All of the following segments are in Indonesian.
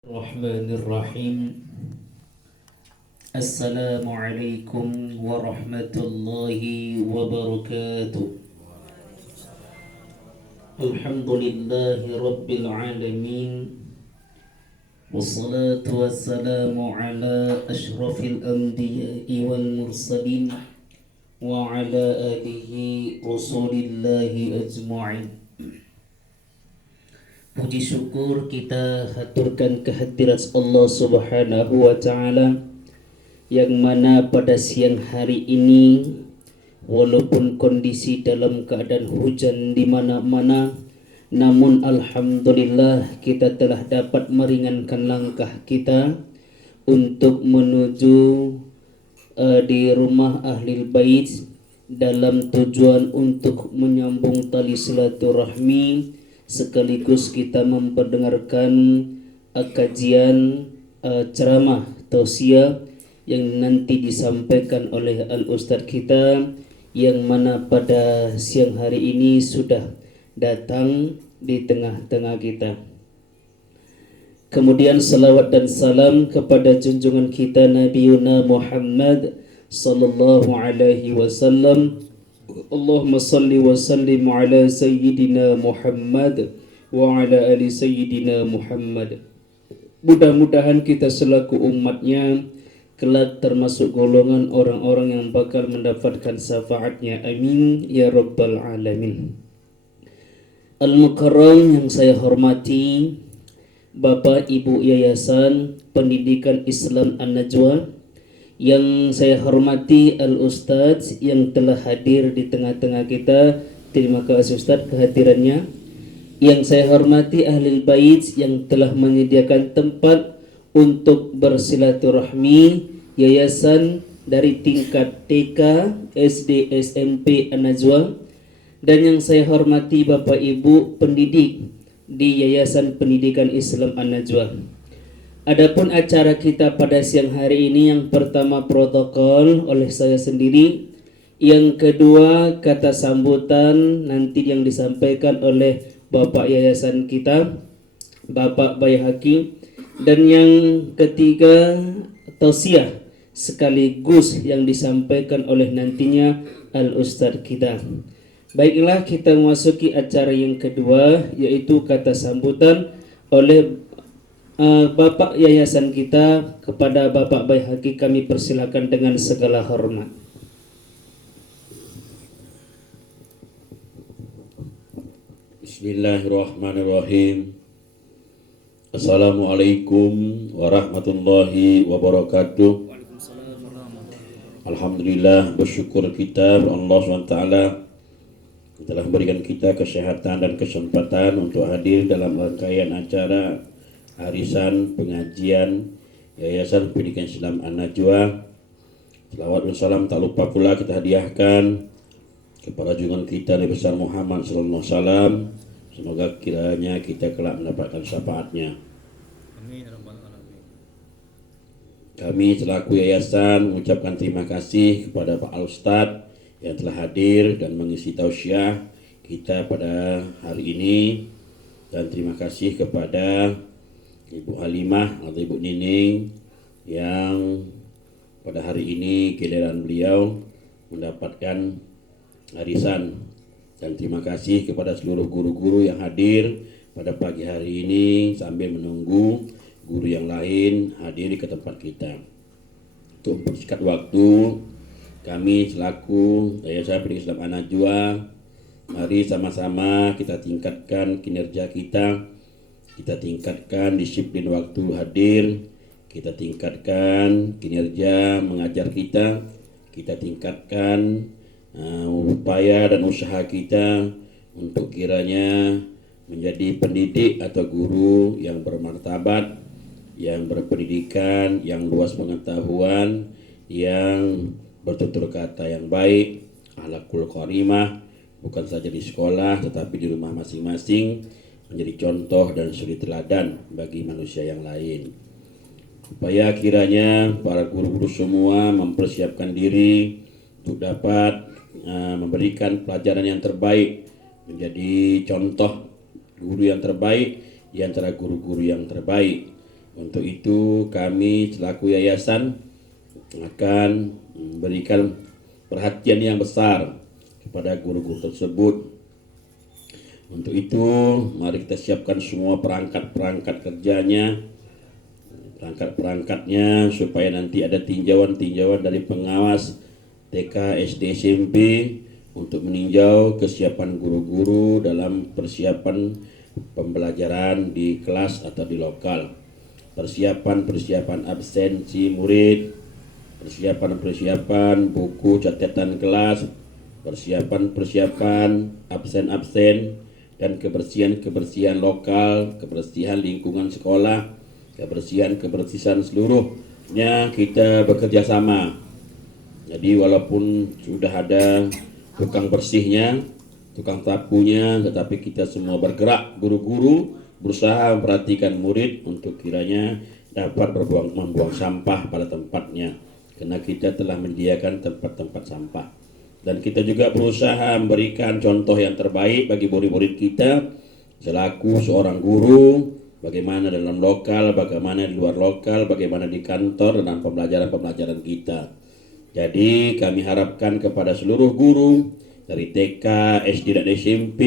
Bismillahirrahmanirrahim. Assalamualaikum warahmatullahi wabarakatuh. Alhamdulillahi rabbil alamin. Wassalatu wassalamu ala ashrafil anbiya'i wal mursalin wa ala alihi rasulillahi ajma'in. Puji syukur kita haturkan kehadirat Allah Subhanahu wa Ta'ala, yang mana pada siang hari ini, walaupun kondisi dalam keadaan hujan di mana-mana, namun alhamdulillah kita telah dapat meringankan langkah kita untuk menuju di rumah Ahlul Bait dalam tujuan untuk menyambung tali silaturahmi, sekaligus kita memperdengarkan kajian ceramah tausiah yang nanti disampaikan oleh al-ustadz kita, yang mana pada siang hari ini sudah datang di tengah-tengah kita. Kemudian salawat dan salam kepada junjungan kita Nabiuna Muhammad sallallahu alaihi wasallam. Allahumma salli wa sallim ala sayyidina Muhammad wa ala ali sayyidina Muhammad. Mudah-mudahan kita selaku umatnya kelak termasuk golongan orang-orang yang bakal mendapatkan syafaatnya. Amin ya rabbal alamin. Al-Mukarram yang saya hormati Bapak Ibu Yayasan Pendidikan Islam An-Najwa, yang saya hormati Al-Ustadz yang telah hadir di tengah-tengah kita. Terima kasih Ustadz kehadirannya. Yang saya hormati Ahlul Bait yang telah menyediakan tempat untuk bersilaturahmi, yayasan dari tingkat TK, SD, SMP An-Najwa. Dan yang saya hormati Bapak Ibu pendidik di Yayasan Pendidikan Islam An-Najwa. Adapun acara kita pada siang hari ini, yang pertama protokol oleh saya sendiri, yang kedua kata sambutan nanti yang disampaikan oleh Bapak Yayasan kita, Bapak Bayhaqi, dan yang ketiga tausiah sekaligus yang disampaikan oleh nantinya al-ustadz kita. Baiklah, kita memasuki acara yang kedua, yaitu kata sambutan oleh Bapak Yayasan kita. Kepada Bapak Bayhaqi kami persilakan dengan segala hormat. Bismillahirrahmanirrahim. Assalamualaikum warahmatullahi wabarakatuh. Alhamdulillah, bersyukur kita kepada Allah SWT telah memberikan kita kesehatan dan kesempatan untuk hadir dalam rangkaian acara arisan pengajian Yayasan Pendidikan Islam An-Najwa. Selawat dan salam tak lupa pula kita hadiahkan kepada junjungan kita Nabi besar Muhammad sallallahu alaihi wasallam. Semoga kiranya kita kelak mendapatkan syafaatnya. Amin. Kami selaku yayasan mengucapkan terima kasih kepada Pak Al-Ustadz yang telah hadir dan mengisi tausiah kita pada hari ini, dan terima kasih kepada Ibu Halimah atau Ibu Nining yang pada hari ini giliran beliau mendapatkan arisan, dan terima kasih kepada seluruh guru-guru yang hadir pada pagi hari ini sambil menunggu guru yang lain hadir ke tempat kita. Untuk mempersingkat waktu, kami selaku Yayasan Pendidikan Islam An-Najwa, mari sama-sama kita tingkatkan kinerja kita. Kita tingkatkan disiplin waktu hadir, kita tingkatkan kinerja mengajar kita tingkatkan upaya dan usaha kita untuk kiranya menjadi pendidik atau guru yang bermartabat, yang berpendidikan, yang luas pengetahuan, yang bertutur kata yang baik, akhlakul karimah, bukan saja di sekolah tetapi di rumah masing-masing, menjadi contoh dan suri teladan bagi manusia yang lain. Supaya kiranya para guru-guru semua mempersiapkan diri untuk dapat memberikan pelajaran yang terbaik, menjadi contoh guru yang terbaik di antara guru-guru yang terbaik, Untuk itu kami selaku yayasan akan memberikan perhatian yang besar kepada guru-guru tersebut. Untuk itu mari kita siapkan semua perangkat-perangkat kerjanya, perangkat-perangkatnya, supaya nanti ada tinjauan-tinjauan dari pengawas TK, SD, SMP untuk meninjau kesiapan guru-guru dalam persiapan pembelajaran di kelas atau di lokal, persiapan absensi murid, persiapan buku catatan kelas, persiapan absen dan kebersihan lokal, kebersihan lingkungan sekolah, kebersihan seluruhnya kita bekerja sama. Jadi walaupun sudah ada tukang bersihnya, tukang sapunya, tetapi kita semua bergerak, guru-guru berusaha memperhatikan murid untuk kiranya dapat membuang sampah pada tempatnya, karena kita telah menyediakan tempat-tempat sampah. Dan kita juga berusaha memberikan contoh yang terbaik bagi murid-murid kita selaku seorang guru, bagaimana dalam lokal, bagaimana di luar lokal, bagaimana di kantor dan pembelajaran kita. Jadi kami harapkan kepada seluruh guru dari TK, SD dan SMP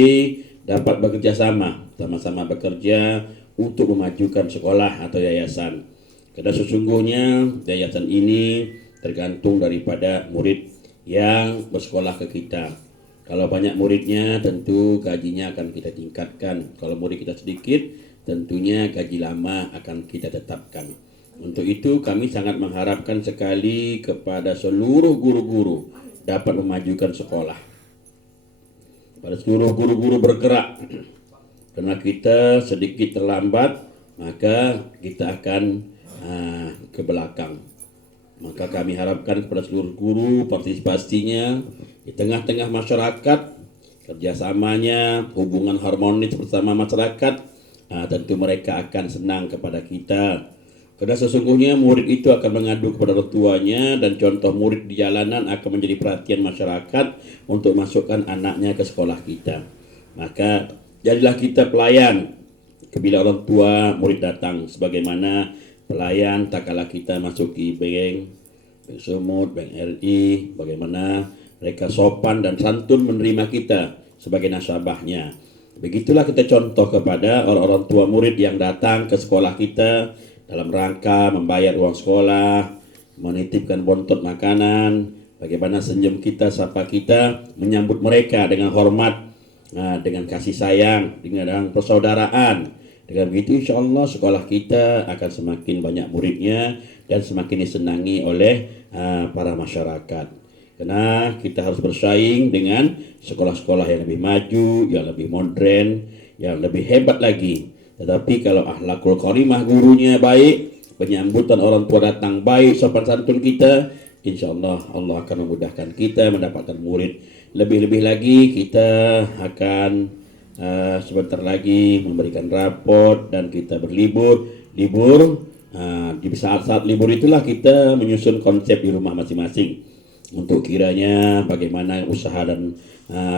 dapat bekerja sama-sama bekerja untuk memajukan sekolah atau yayasan. Karena sesungguhnya yayasan ini tergantung daripada murid yang bersekolah ke kita. Kalau banyak muridnya tentu gajinya akan kita tingkatkan. Kalau murid kita sedikit tentunya gaji lama akan kita tetapkan. Untuk itu kami sangat mengharapkan sekali kepada seluruh guru-guru dapat memajukan sekolah. Pada seluruh guru-guru bergerak. Karena kita sedikit terlambat, maka kita akan ke belakang. Maka kami harapkan kepada seluruh guru partisipasinya di tengah-tengah masyarakat, kerjasamanya, hubungan harmonis bersama masyarakat, tentu mereka akan senang kepada kita. Karena sesungguhnya murid itu akan mengadu kepada orang tuanya, dan contoh murid di jalanan akan menjadi perhatian masyarakat untuk masukkan anaknya ke sekolah kita. Maka jadilah kita pelayan bila orang tua murid datang, sebagaimana pelayan tak kala kita masuki bank Sumut, bank RI, bagaimana mereka sopan dan santun menerima kita sebagai nasabahnya. Begitulah kita contoh kepada orang-orang tua murid yang datang ke sekolah kita dalam rangka membayar uang sekolah, menitipkan bontot makanan, bagaimana senyum kita, sapa kita, menyambut mereka dengan hormat, dengan kasih sayang, dengan persaudaraan. Dengan begitu insya Allah sekolah kita akan semakin banyak muridnya dan semakin disenangi oleh para masyarakat. Karena kita harus bersaing dengan sekolah-sekolah yang lebih maju, yang lebih modern, yang lebih hebat lagi. Tetapi kalau akhlakul karimah gurunya baik, penyambutan orang tua datang baik, sopan santun kita, insya Allah Allah akan memudahkan kita mendapatkan murid. Lebih-lebih lagi kita akan sebentar lagi memberikan raport dan kita berlibur. Di saat-saat libur itulah kita menyusun konsep di rumah masing-masing untuk kiranya bagaimana usaha dan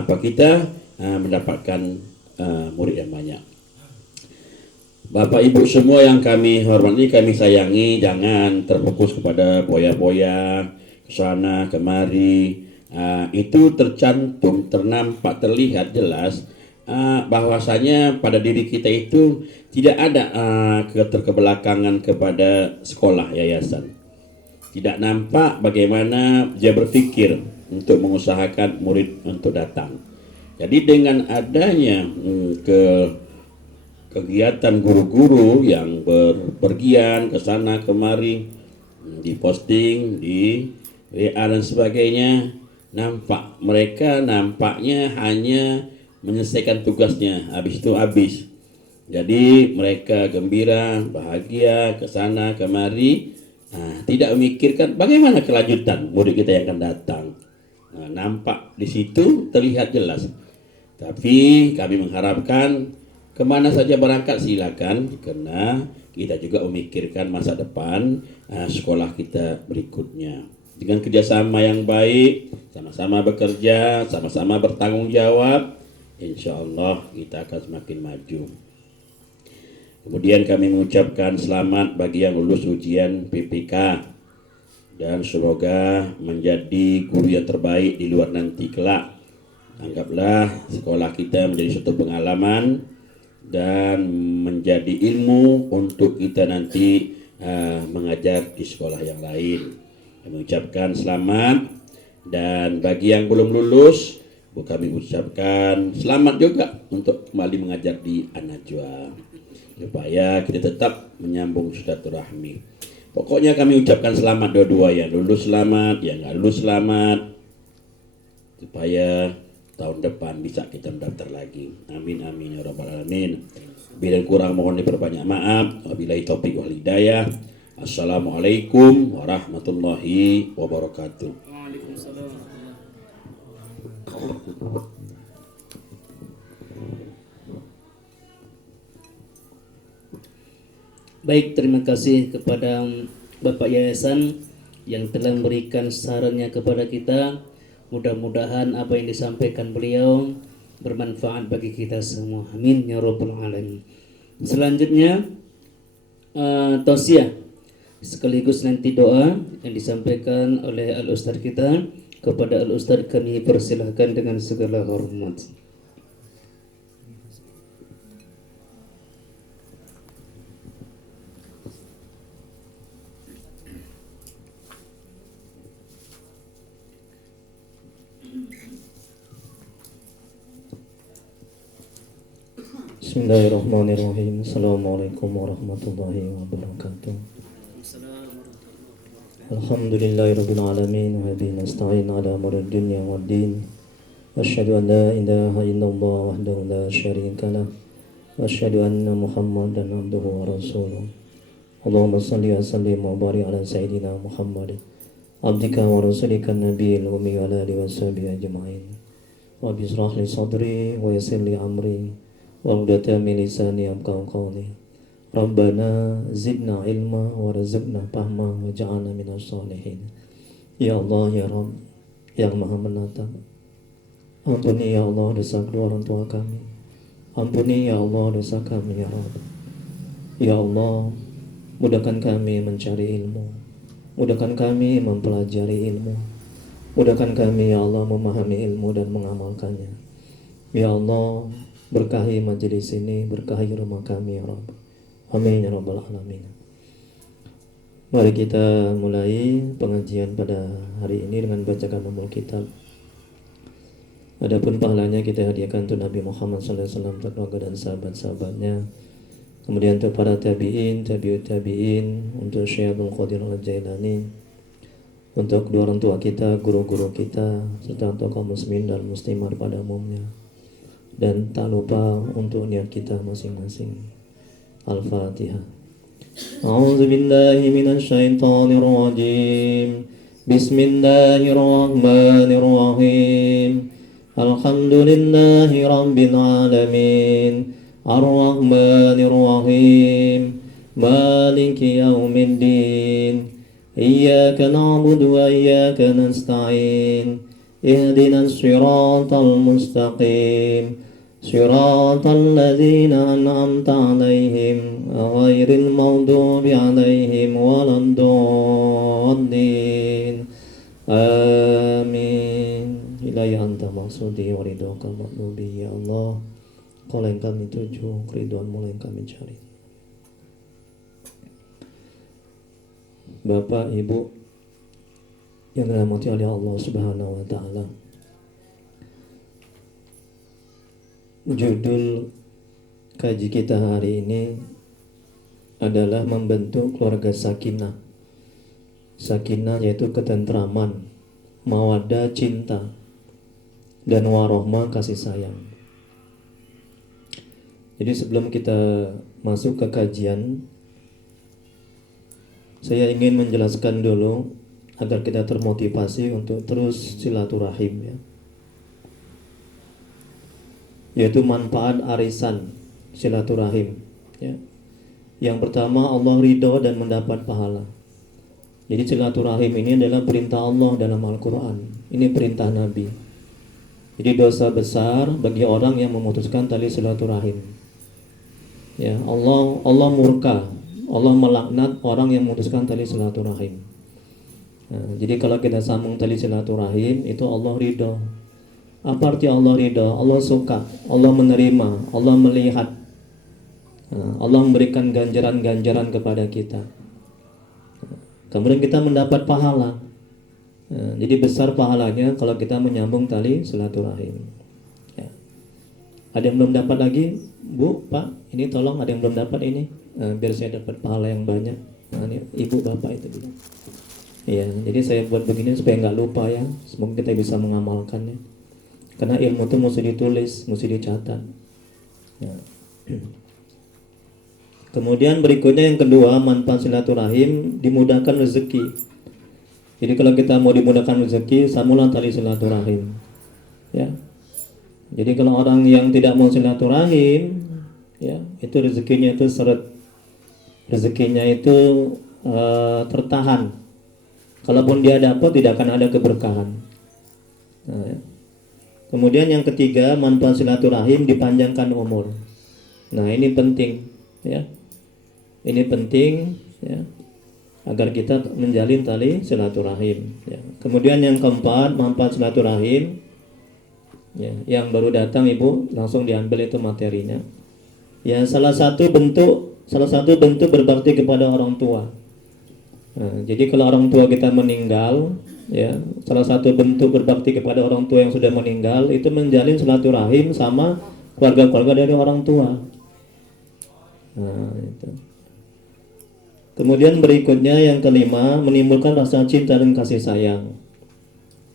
kita mendapatkan murid yang banyak. Bapak Ibu semua yang kami hormati, kami sayangi, jangan terfokus kepada boya-boya kesana kemari. Itu tercantum, ternampak, terlihat jelas bahwasanya pada diri kita itu tidak ada keterbelakangan kepada sekolah yayasan. Tidak nampak bagaimana dia berpikir untuk mengusahakan murid untuk datang. Jadi dengan adanya kegiatan guru-guru yang berpergian ke sana kemari, diposting di WA dan sebagainya, nampak mereka nampaknya hanya menyelesaikan tugasnya, habis itu habis. Jadi mereka gembira, bahagia, ke sana kemari, tidak memikirkan bagaimana kelanjutan murid kita yang akan datang. Nampak di situ terlihat jelas. Tapi kami mengharapkan kemana saja berangkat silakan, karena kita juga memikirkan masa depan sekolah kita berikutnya. Dengan kerjasama yang baik, sama-sama bekerja, sama-sama bertanggung jawab, insya Allah kita akan semakin maju. Kemudian kami mengucapkan selamat bagi yang lulus ujian PPK dan semoga menjadi guru yang terbaik di luar nanti kelak. Anggaplah sekolah kita menjadi suatu pengalaman dan menjadi ilmu untuk kita nanti mengajar di sekolah yang lain. Kami mengucapkan selamat, dan bagi yang belum lulus kami ucapkan selamat juga untuk kembali mengajar di An-Najwa, supaya kita tetap menyambung silaturahmi. Pokoknya kami ucapkan selamat dua-dua, yang lulus selamat, yang nggak lulus selamat, supaya tahun depan bisa kita mendaftar lagi. Amin amin ya rabbal alamin. Bila kurang mohon diperbanyak maaf. Wabillahi taufiq wal hidayah. Assalamualaikum warahmatullahi wabarakatuh. Waalaikumsalam. Baik, terima kasih kepada Bapak Yayasan yang telah memberikan sarannya kepada kita. Mudah-mudahan apa yang disampaikan beliau bermanfaat bagi kita semua. Amin ya rabbal alamin. Selanjutnya tausiah sekaligus nanti doa yang disampaikan oleh Al-Ustaz kita. Kepada Al-Ustaz kami persilahkan dengan segala hormat. Bismillahirrahmanirrahim. Assalamualaikum warahmatullahi wabarakatuh. Alhamdulillahirabbil alamin wa bihi nasta'in ala umuri dunya waddin. Asyhadu an la ilaha illallah wahdahu la syarika lah wa asyhadu anna Muhammadan abduhu wa rasuluh. Allahumma shalli wa sallim wa barik ala sayyidina Muhammad abdika wa rasulika nabiyil ummi wa ala alihi wa sahbihi ajma'in. Rabbi shrah li sadri wa yassir li amri wa'udatan min lisani yafqahu qawli. Rabbana zidna ilma warzuqna fahma waj'alna minas sholihin. Ya Allah ya Rabb yang Maha Menatap, ampuni ya Allah dosa kedua orang tua kami. Ampuni ya Allah dosa kami ya Rabb. Ya Allah, mudahkan kami mencari ilmu, mudahkan kami mempelajari ilmu, mudahkan kami ya Allah memahami ilmu dan mengamalkannya. Ya Allah, berkahi majelis ini, berkahi rumah kami ya Rabb. Amin ya rabbal alamin. Mari kita mulai pengajian pada hari ini dengan bacakan ummul kitab. Adapun pahalanya kita hadiahkan untuk Nabi Muhammad SAW, keluarga dan sahabat-sahabatnya. Kemudian untuk para tabi'in, tabi'ut tabi'in, untuk Syekh Abdul Qadir Al-Jailani, untuk kedua orang tua kita, guru-guru kita, serta untuk kaum muslimin dan muslimat pada umumnya. Dan tak lupa untuk niat kita masing-masing. Al-Fatihah. A'udzu billahi minasy syaithanir rajim. Bismillahirrahmanirrahim. Alhamdulillahi rabbil alamin. Ar-Rahmanir Rahim. Maliki yaumiddin. Iyyaka na'budu wa iyyaka nasta'in. Ihdinas siratal mustaqim. صراط الذين أنعمت عليهم غير المغضوب عليهم ولا الضالين آمين. Ilaihi anta maksudi wa ridhoka matlubi ya Allah. Kau yang kami tuju, keridhoanmu yang kami cari. Bapak, Ibu yang dirahmati oleh Allah Subhanahu wa taala. Judul kaji kita hari ini adalah membentuk keluarga sakinah. Sakinah yaitu ketentraman, mawaddah cinta, dan warohmah kasih sayang. Jadi sebelum kita masuk ke kajian, saya ingin menjelaskan dulu agar kita termotivasi untuk terus silaturahim ya. Yaitu manfaat arisan silaturahim ya. Yang pertama, Allah ridho dan mendapat pahala. Jadi silaturahim ini adalah perintah Allah dalam Al-Quran. Ini perintah Nabi. Jadi dosa besar bagi orang yang memutuskan tali silaturahim. Ya, Allah murka, Allah melaknat orang yang memutuskan tali silaturahim. Nah, jadi kalau kita sambung tali silaturahim itu Allah ridho. Apa arti Allah ridho? Allah suka, Allah menerima, Allah melihat. Nah, Allah memberikan ganjaran-ganjaran kepada kita. Kemudian kita mendapat pahala. Nah, jadi besar pahalanya kalau kita menyambung tali silaturahim. Ya. Ada yang belum dapat lagi, Bu, Pak? Ini tolong, ada yang belum dapat ini, biar saya dapat pahala yang banyak. Nah, ini Ibu, Bapak itu bilang. Iya, jadi saya buat begini supaya nggak lupa ya. Semoga kita bisa mengamalkannya. Karena ilmu itu mesti ditulis, mesti dicatat. Ya. Kemudian berikutnya yang kedua, manfaat silaturahim, dimudahkan rezeki. Jadi kalau kita mau dimudahkan rezeki, sambunglah tali silaturahim. Ya. Jadi kalau orang yang tidak mau silaturahim, ya, itu rezekinya itu seret. Rezekinya itu tertahan. Kalaupun dia dapat, tidak akan ada keberkahan. Nah, ya. Kemudian yang ketiga, manfaat silaturahim, dipanjangkan umur. Nah, ini penting, ya. Ini penting, ya, agar kita menjalin tali silaturahim. Ya. Kemudian yang keempat, manfaat silaturahim. Ya, yang baru datang Ibu langsung diambil itu materinya. Ya, salah satu bentuk berbakti kepada orang tua. Nah, jadi kalau orang tua kita meninggal, ya, salah satu bentuk berbakti kepada orang tua yang sudah meninggal itu menjalin silaturahim sama keluarga-keluarga dari orang tua. Nah, itu. Kemudian berikutnya yang kelima, menimbulkan rasa cinta dan kasih sayang.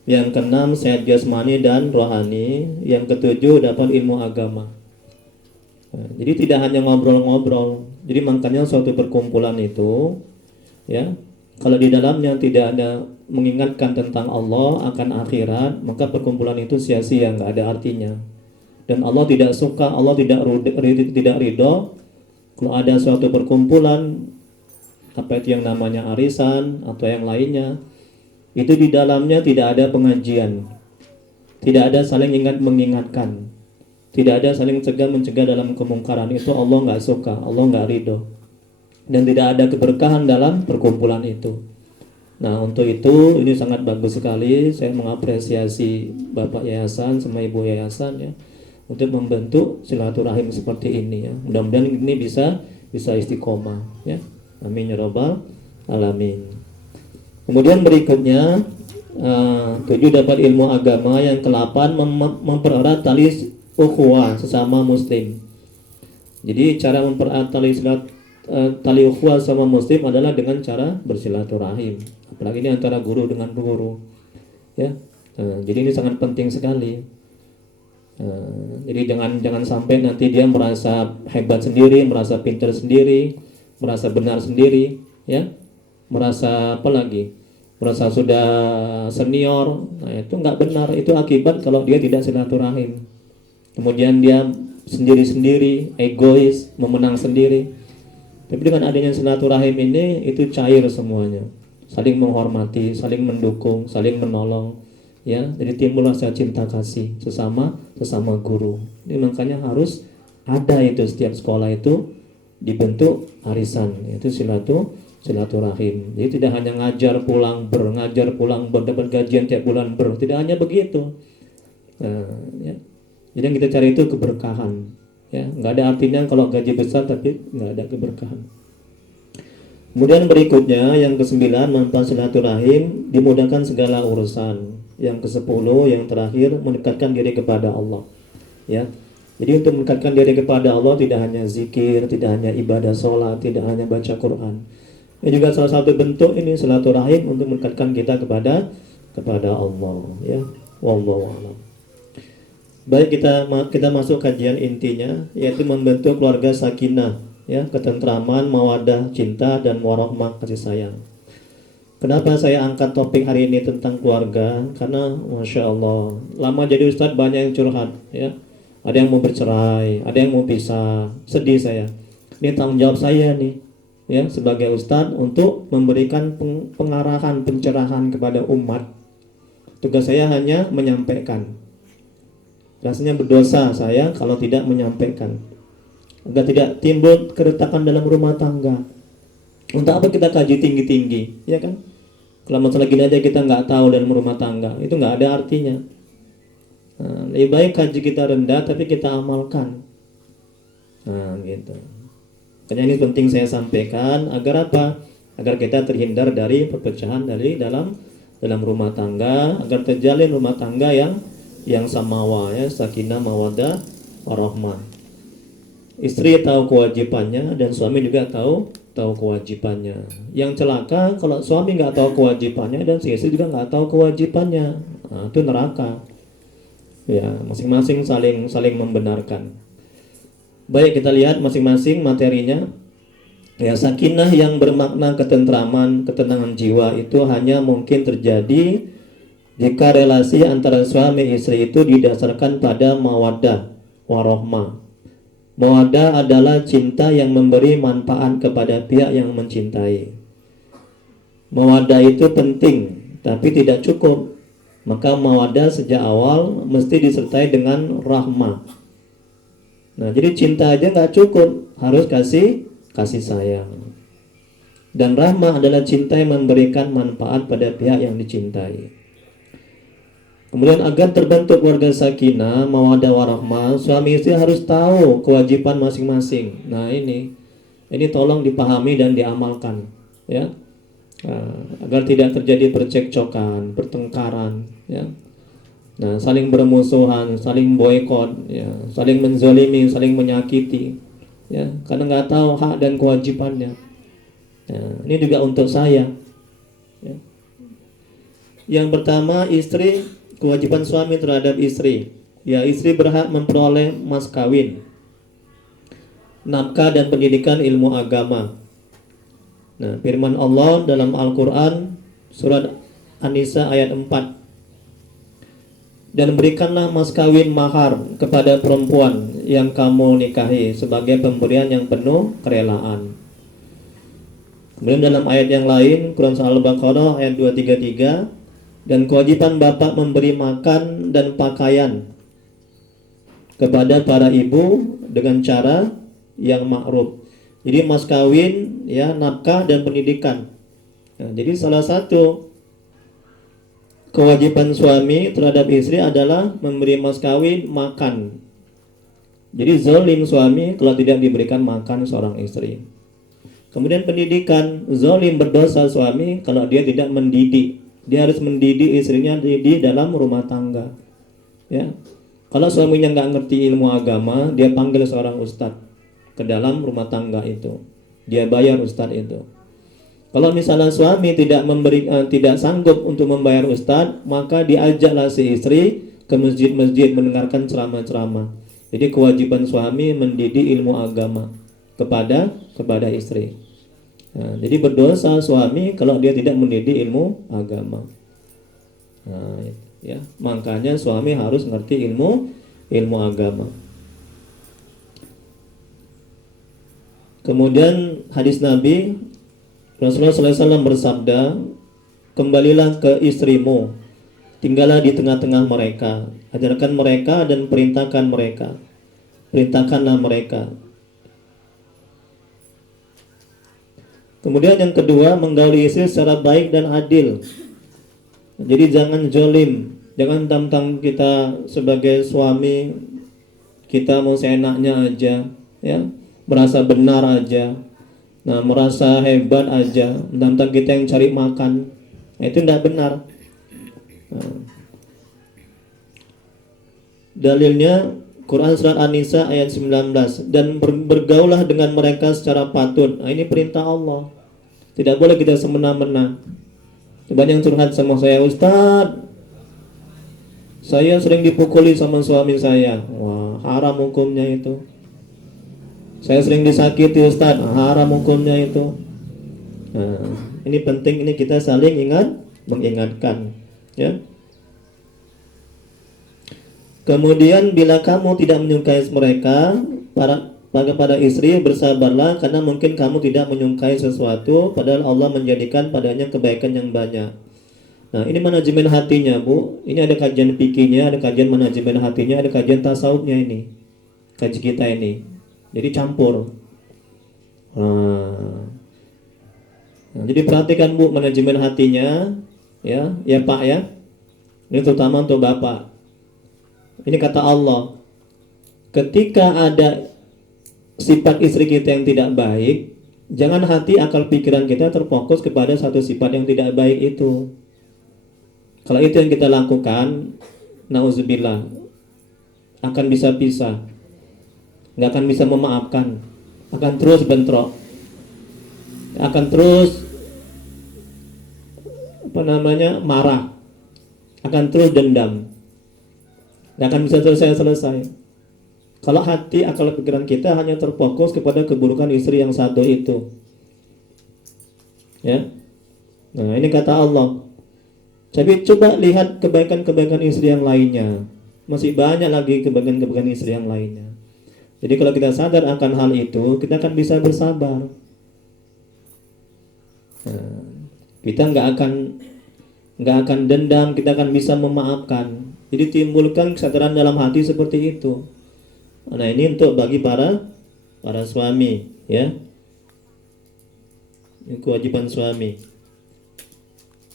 Yang keenam, sehat jasmani dan rohani. Yang ketujuh, dapat ilmu agama. Nah, jadi tidak hanya ngobrol-ngobrol. Jadi makanya suatu perkumpulan itu, ya, kalau di dalamnya tidak ada mengingatkan tentang Allah akan akhirat, maka perkumpulan itu sia-sia, nggak ada artinya. Dan Allah tidak suka, Allah tidak ridho kalau ada suatu perkumpulan, apa itu yang namanya arisan atau yang lainnya, itu di dalamnya tidak ada pengajian, tidak ada saling mengingatkan, tidak ada saling mencegah dalam kemungkaran. Itu Allah nggak suka, Allah nggak ridho, dan tidak ada keberkahan dalam perkumpulan itu. Nah, untuk itu ini sangat bagus sekali. Saya mengapresiasi Bapak Yayasan sama Ibu Yayasan, ya, untuk membentuk silaturahim seperti ini, ya. Mudah-mudahan ini bisa istiqomah, ya. Amin ya rabbal alamin. Kemudian berikutnya 7, dapat ilmu agama. Yang ke-8, mempererat tali ukhuwah sesama muslim. Jadi cara mempererat tali ukhuwah sama muslim adalah dengan cara bersilaturahim. Apalagi ini antara guru dengan guru, ya. Jadi ini sangat penting sekali. Jadi jangan sampai nanti dia merasa hebat sendiri, merasa pintar sendiri, merasa benar sendiri, ya, merasa apa lagi, merasa sudah senior. Nah, itu nggak benar. Itu akibat kalau dia tidak silaturahim. Kemudian dia sendiri-sendiri, egois, memenang sendiri. Tapi dengan adanya silaturahim ini, itu cair semuanya, saling menghormati, saling mendukung, saling menolong, ya. Jadi timbul rasa cinta kasih sesama guru. Ini makanya harus ada itu, setiap sekolah itu dibentuk arisan, yaitu silaturahim. Jadi tidak hanya ngajar pulang dapat gajian tiap bulan tidak hanya begitu. Ya. Jadi yang kita cari itu keberkahan. Ya, nggak ada artinya kalau gaji besar tapi nggak ada keberkahan. Kemudian berikutnya yang ke-9, manfaat silaturahim, dimudahkan segala urusan. Yang ke-10, yang terakhir, mendekatkan diri kepada Allah. Ya, jadi untuk mendekatkan diri kepada Allah tidak hanya zikir, tidak hanya ibadah sholat, tidak hanya baca Quran. Ini juga salah satu bentuk ini silaturahim untuk mendekatkan kita kepada Allah. Ya, wallahu a'lam. Baik, kita masuk kajian intinya, yaitu membentuk keluarga sakinah, ya, ketentraman, mawaddah, cinta, dan warahmah, kasih sayang. Kenapa saya angkat topik hari ini tentang keluarga? Karena masya Allah, lama jadi ustadz banyak yang curhat, ya. Ada yang mau bercerai, ada yang mau pisah, sedih saya. Ini tanggung jawab saya nih, ya, sebagai ustadz untuk memberikan pengarahan, pencerahan kepada umat. Tugas saya hanya menyampaikan. Rasanya berdosa saya kalau tidak menyampaikan. agar tidak timbul keretakan dalam rumah tangga. Untuk apa kita kaji tinggi-tinggi, ya kan? Kalau masalah gini aja kita nggak tahu dalam rumah tangga, itu nggak ada artinya. Nah, lebih baik kaji kita rendah tapi kita amalkan. Nah, gitu. Makanya ini penting saya sampaikan agar apa? Agar kita terhindar dari perpecahan dari dalam rumah tangga, agar terjalin rumah tangga yang samawa, ya, sakinah, mawaddah, warahmah. Istri tahu kewajibannya dan suami juga tahu kewajibannya. Yang celaka kalau suami nggak tahu kewajibannya dan si istri juga nggak tahu kewajibannya. Nah, itu neraka. Ya, masing-masing saling membenarkan. Baik, kita lihat masing-masing materinya. Ya, sakinah yang bermakna ketentraman, ketenangan jiwa itu hanya mungkin terjadi jika relasi antara suami istri itu didasarkan pada mawaddah warahmah. Mawaddah adalah cinta yang memberi manfaat kepada pihak yang mencintai. Mawaddah itu penting, tapi tidak cukup. Maka mawaddah sejak awal mesti disertai dengan rahmah. Nah, jadi cinta aja nggak cukup, harus kasih sayang. Dan rahmah adalah cinta yang memberikan manfaat pada pihak yang dicintai. Kemudian agar terbentuk keluarga sakinah, mawaddah warahmah, suami istri harus tahu kewajiban masing-masing. Nah, ini tolong dipahami dan diamalkan, ya. Agar tidak terjadi percekcokan, pertengkaran, ya. Nah, saling bermusuhan, saling boikot, ya, saling menzalimi, saling menyakiti, ya, karena nggak tahu hak dan kewajibannya. Ya, ini juga untuk saya. Ya. Yang pertama, istri. Kewajiban suami terhadap istri, ya, istri berhak memperoleh mas kawin, nafkah dan pendidikan ilmu agama. Nah, firman Allah dalam Al-Quran surat An-Nisa ayat 4, dan berikanlah mas kawin mahar kepada perempuan yang kamu nikahi sebagai pemberian yang penuh kerelaan. Kemudian dalam ayat yang lain, Quran Surah Al-Baqarah ayat 233, dan kewajiban bapak memberi makan dan pakaian kepada para ibu dengan cara yang ma'ruf. Jadi mas kawin, ya, nafkah dan pendidikan. Nah, jadi salah satu kewajiban suami terhadap istri adalah memberi mas kawin, makan. Jadi zalim suami kalau tidak diberikan makan seorang istri. Kemudian pendidikan, zalim berdosa suami kalau dia tidak mendidik. Dia harus mendidik istrinya di dalam rumah tangga, ya. Kalau suaminya nggak ngerti ilmu agama, dia panggil seorang ustadz ke dalam rumah tangga itu, dia bayar ustadz itu. Kalau misalnya suami tidak sanggup untuk membayar ustadz, maka diajaklah si istri ke masjid-masjid mendengarkan ceramah-ceramah. Jadi kewajiban suami mendidik ilmu agama kepada istri. Nah, jadi berdosa suami kalau dia tidak mendidik ilmu agama. Nah, ya, makanya suami harus ngerti ilmu agama. Kemudian hadis Nabi Rasulullah SAW bersabda, kembalilah ke istrimu, tinggallah di tengah-tengah mereka, ajarkan mereka dan perintahkanlah mereka. Kemudian yang kedua, menggauli istri secara baik dan adil. Jadi jangan jolim, jangan tentang kita sebagai suami kita mau seenaknya aja, ya, merasa benar aja, nah, merasa hebat aja, tentang kita yang cari makan. Nah, itu tidak benar. Nah, dalilnya Quran surat An-Nisa ayat 19, dan bergaulah dengan mereka secara patut. Nah, ini perintah Allah. Tidak boleh kita semena-mena. Banyak yang curhat sama saya, Ustadz, saya sering dipukuli sama suami saya. Wah, haram hukumnya itu. Saya sering disakiti, Ustadz, haram hukumnya itu. Nah, ini penting, ini kita saling mengingatkan, ya. Kemudian bila kamu tidak menyukai mereka, pada istri bersabarlah, karena mungkin kamu tidak menyukai sesuatu padahal Allah menjadikan padanya kebaikan yang banyak. Nah, ini manajemen hatinya, Bu. Ini ada kajian fikihnya, ada kajian manajemen hatinya, ada kajian tasawufnya ini. Kaji kita ini. Jadi campur. Nah, jadi perhatikan Bu manajemen hatinya, ya Pak ya. Ini terutama untuk Bapak. Ini kata Allah, ketika ada sifat istri kita yang tidak baik, jangan hati akal pikiran kita terfokus kepada satu sifat yang tidak baik itu. Kalau itu yang kita lakukan, nauzubillah, akan bisa pisah, nggak akan bisa memaafkan, akan terus bentrok, akan terus marah, akan terus dendam, nggak akan bisa selesai. Kalau hati akal pikiran kita hanya terfokus kepada keburukan istri yang satu itu, ya. Nah ini kata Allah. Tapi coba lihat kebaikan-kebaikan istri yang lainnya, masih banyak lagi kebaikan-kebaikan istri yang lainnya. Jadi kalau kita sadar akan hal itu, kita akan bisa bersabar. Nah, kita nggak akan dendam, kita akan bisa memaafkan. Jadi timbulkan kesadaran dalam hati seperti itu. Nah ini untuk bagi para suami, ya. Ini kewajiban suami.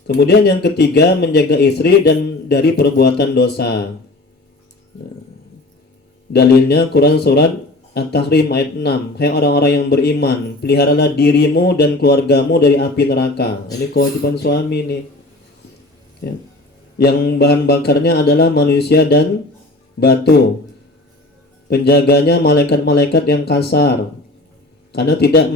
Kemudian yang ketiga, menjaga istri dan dari perbuatan dosa. Dalilnya Quran surat At-Tahrim ayat 6. Hai orang-orang yang beriman, peliharalah dirimu dan keluargamu dari api neraka. Ini kewajiban suami nih, ya. Yang bahan bakarnya adalah manusia dan batu. Penjaganya malaikat-malaikat yang kasar, karena tidak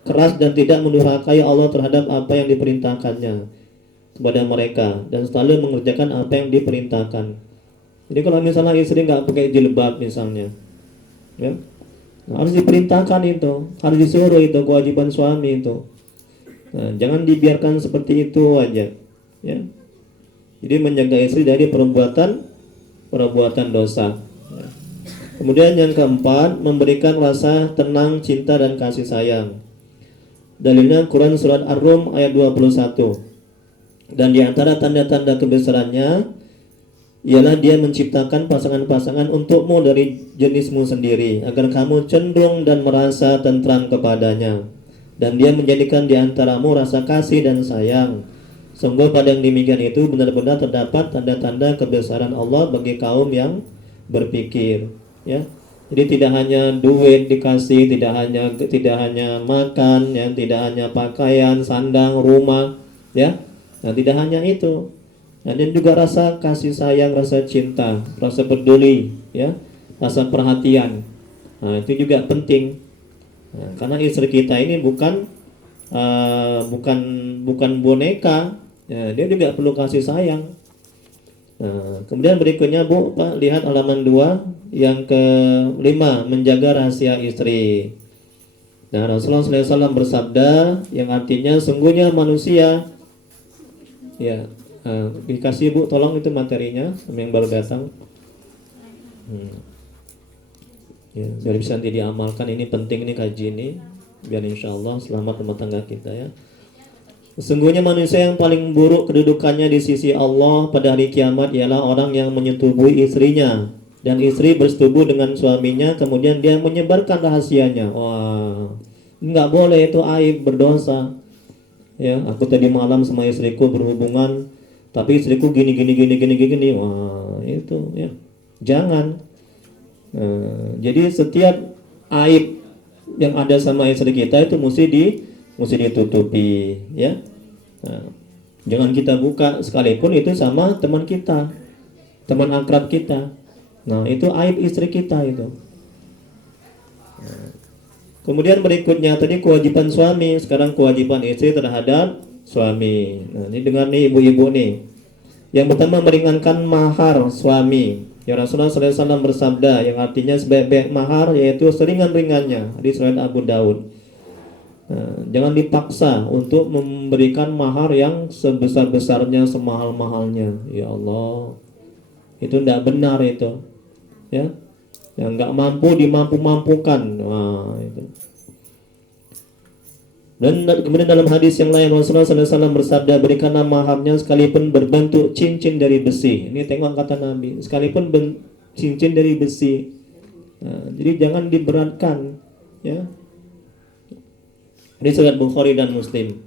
keras dan tidak mendurhakai Allah terhadap apa yang diperintahkannya kepada mereka, dan selalu mengerjakan apa yang diperintahkan. Jadi kalau misalnya istri nggak pakai jilbab misalnya, ya, harus diperintahkan itu, harus disuruh, itu kewajiban suami itu. Nah, jangan dibiarkan seperti itu aja, ya. Jadi menjaga istri dari perbuatan dosa. Kemudian yang keempat, memberikan rasa tenang, cinta dan kasih sayang. Dalilnya Quran surat Ar-Rum ayat 21. Dan di antara tanda-tanda kebesarannya ialah dia menciptakan pasangan-pasangan untukmu dari jenismu sendiri, agar kamu cenderung dan merasa tentram kepadanya. Dan dia menjadikan di antaramu rasa kasih dan sayang. Sungguh pada yang demikian itu benar-benar terdapat tanda-tanda kebesaran Allah bagi kaum yang berpikir, ya. Jadi tidak hanya duit dikasih, tidak hanya makan, ya, tidak hanya pakaian, sandang, rumah, ya. Nah, tidak hanya itu. Nah, dan juga rasa kasih sayang, rasa cinta, rasa peduli, ya, rasa perhatian. Nah, itu juga penting. Nah, karena istri kita ini bukan boneka, ya, dia juga perlu kasih sayang. Nah, kemudian berikutnya Bu, Pak, lihat halaman 2 yang ke-5, menjaga rahasia istri. Nah, Rasulullah SAW bersabda yang artinya sungguhnya manusia, ya, dikasih Bu, tolong itu materinya yang baru datang, ya, biar bisa nanti diamalkan. Ini penting nih kaji ini, biar insya Allah selamat rumah tangga kita, ya. Sesungguhnya manusia yang paling buruk kedudukannya di sisi Allah pada hari kiamat ialah orang yang menyetubuhi istrinya, dan istri bersetubuh dengan suaminya, kemudian dia menyebarkan rahasianya. Wah, nggak boleh, itu aib, berdosa. Ya, aku tadi malam sama istriku berhubungan, tapi istriku gini. Wah, itu, ya, jangan. Jadi setiap aib yang ada sama istri kita itu mesti ditutupi, ya. Nah, jangan kita buka, sekalipun itu sama teman kita, teman akrab kita. Nah, itu aib istri kita itu. Nah, kemudian berikutnya tadi kewajiban suami, sekarang kewajiban istri terhadap suami. Nah, ini dengar nih ibu-ibu nih. Yang pertama, meringankan mahar suami. Ya, Rasulullah SAW bersabda yang artinya sebaik-baik mahar yaitu seringan-ringannya, di surat Abu Daud. Nah, jangan dipaksa untuk memberikan mahar yang sebesar-besarnya, semahal-mahalnya. Ya Allah, itu tidak benar itu, ya. Yang nggak mampu dimampu-mampukan. Nah, itu. Dan kemudian dalam hadis yang lain Rasulullah SAW bersabda, berikanlah maharnya sekalipun berbentuk cincin dari besi. Ini tengok kata Nabi, sekalipun cincin dari besi. Nah, jadi jangan diberatkan, ya. Ini surat Bukhari dan Muslim.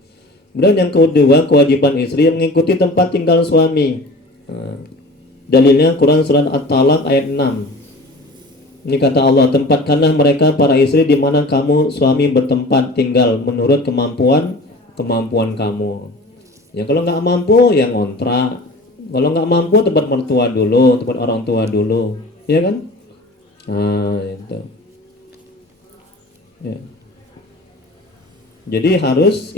Kemudian yang kedua, kewajiban istri mengikuti tempat tinggal suami. Nah, dalilnya Quran surat At-Talaq ayat 6. Ini kata Allah, tempatkanlah mereka para istri di mana kamu suami bertempat tinggal menurut kemampuan kamu. Ya kalau nggak mampu ya ngontrak. Kalau nggak mampu tempat mertua dulu, tempat orang tua dulu, ya kan? Nah itu. Ya. Jadi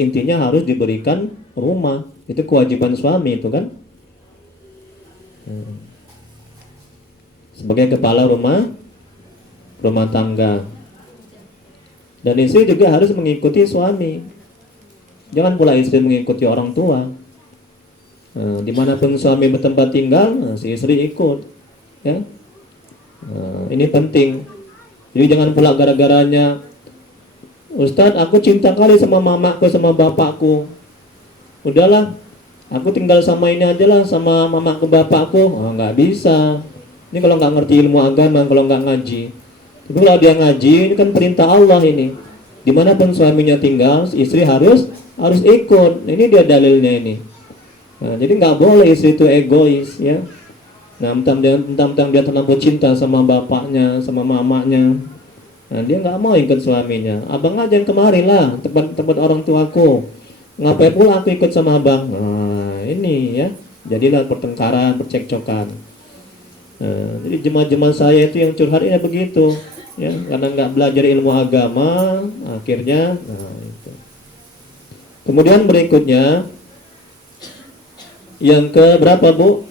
intinya harus diberikan rumah. Itu kewajiban suami itu kan. Sebagai kepala rumah tangga. Dan istri juga harus mengikuti suami. Jangan pula istri mengikuti orang tua. Dimanapun suami bertempat tinggal, si istri ikut. Ya. Ini penting. Jadi jangan pula gara-garanya, Ustadz, aku cinta kali sama mamaku, sama bapakku. Udahlah, aku tinggal sama ini aja lah, sama mamaku, bapakku. Nggak bisa. Ini kalau nggak ngerti ilmu agama, kalau nggak ngaji. Tapi kalau dia ngaji, ini kan perintah Allah ini. Dimanapun suaminya tinggal, istri harus ikut. Ini dia dalilnya ini. Nah, jadi nggak boleh istri itu egois, ya. Nah, mentang-mentang dia terlampau cinta sama bapaknya, sama mamanya. Nah, dia nggak mau ikut suaminya. Abang aja yang kemarin lah, tempat orang tuaku. Ngapain pula aku ikut sama abang? Nah, ini ya. Jadilah pertengkaran, percekcokan. Nah, jadi jemaah-jemaah saya itu yang curhat ini begitu, ya, karena nggak belajar ilmu agama, akhirnya, nah itu. Kemudian berikutnya, yang ke berapa Bu?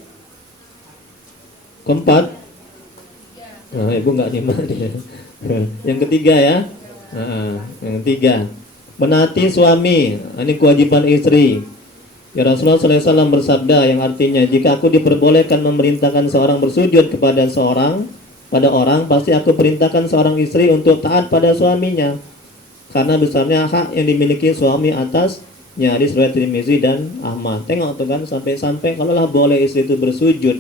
Keempat. Nah, Ibu nggak nyimak ya. Yang ketiga ya. Yang ketiga, menaati suami. Ini kewajiban istri. Ya Rasulullah SAW bersabda yang artinya, jika aku diperbolehkan memerintahkan seorang bersujud pada orang, pasti aku perintahkan seorang istri untuk taat pada suaminya, karena besarnya hak yang dimiliki suami atasnya. Hadis riwayat Tirmizi dan Ahmad. Tengok tuh kan, sampai-sampai kalaulah boleh istri itu bersujud,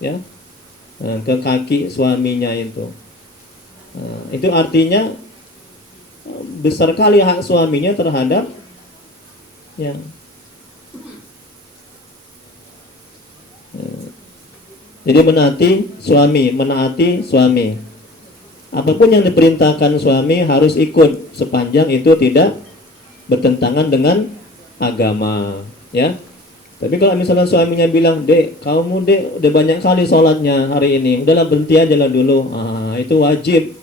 ya, ke kaki suaminya itu. Itu artinya besar kali hak suaminya terhadap, ya. Jadi menaati suami. Apapun yang diperintahkan suami harus ikut sepanjang itu tidak bertentangan dengan agama, ya. Tapi kalau misalnya suaminya bilang, "Dek, kamu Dek udah banyak kali sholatnya hari ini, udahlah berhenti aja lah dulu." Itu wajib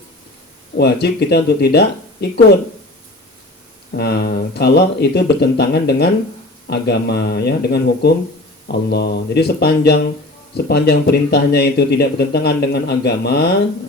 kita untuk tidak ikut. Kalau itu bertentangan dengan agama, ya, dengan hukum Allah. Jadi sepanjang perintahnya itu tidak bertentangan dengan agama,